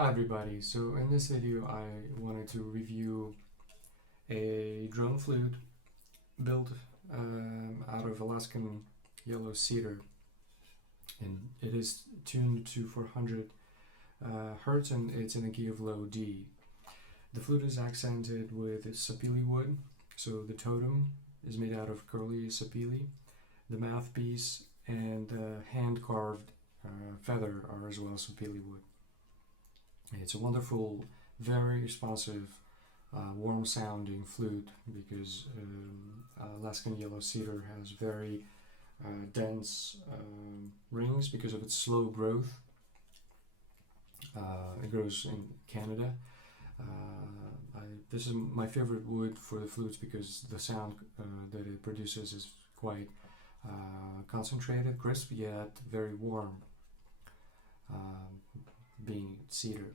Hi everybody, so in this video I wanted to review a drone flute built out of Alaskan yellow cedar, and it is tuned to 400 hertz and it's in a key of low D. The flute is accented with sapele wood, so the totem is made out of curly sapele, the mouthpiece and the hand-carved feather are as well sapele wood. It's a wonderful, very responsive, warm sounding flute because Alaskan yellow cedar has very dense rings because of its slow growth. It grows in Canada. This is my favorite wood for the flutes because the sound that it produces is quite concentrated, crisp, yet very warm, being cedar.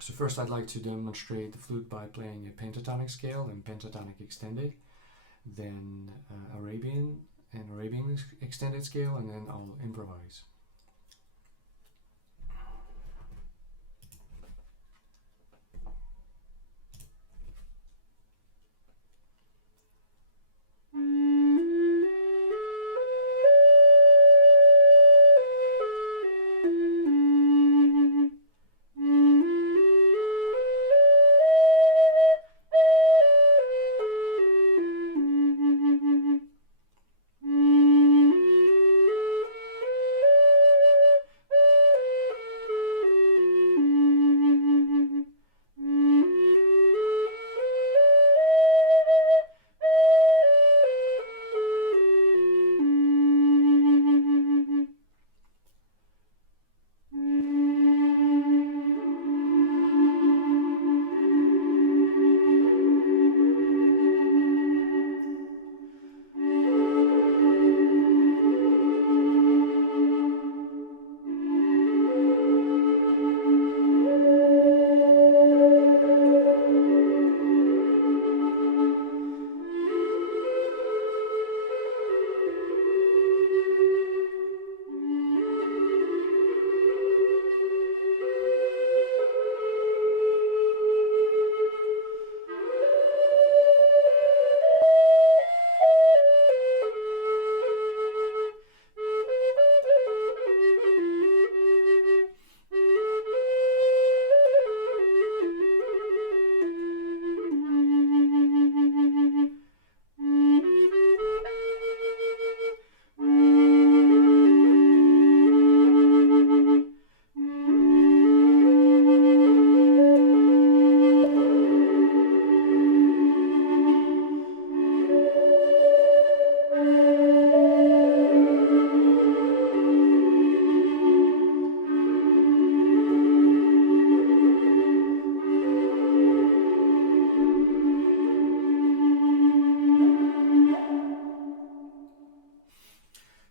So first I'd like to demonstrate the flute by playing a pentatonic scale and pentatonic extended, then Arabian extended scale, and then I'll improvise.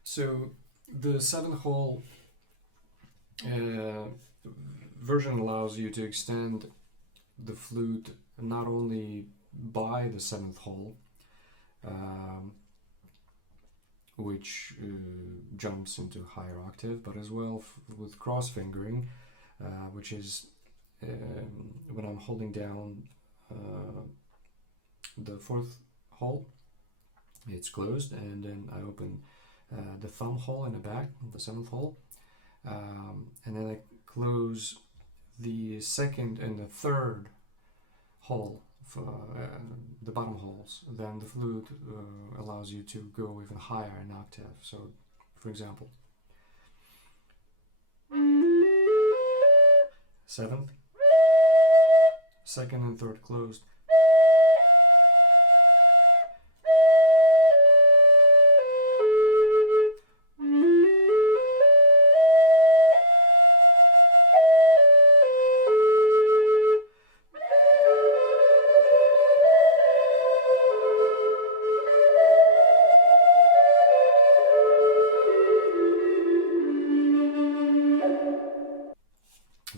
So the 7-hole version allows you to extend the flute not only by the 7th hole, which jumps into higher octave, but as well with cross fingering, which is when I'm holding down the 4th hole, it's closed, and then I open the thumb hole in the back, the 7th hole, and then I close the 2nd and the 3rd hole, for the bottom holes. Then the flute allows you to go even higher in octave. So, for example, 7th, 2nd and 3rd closed,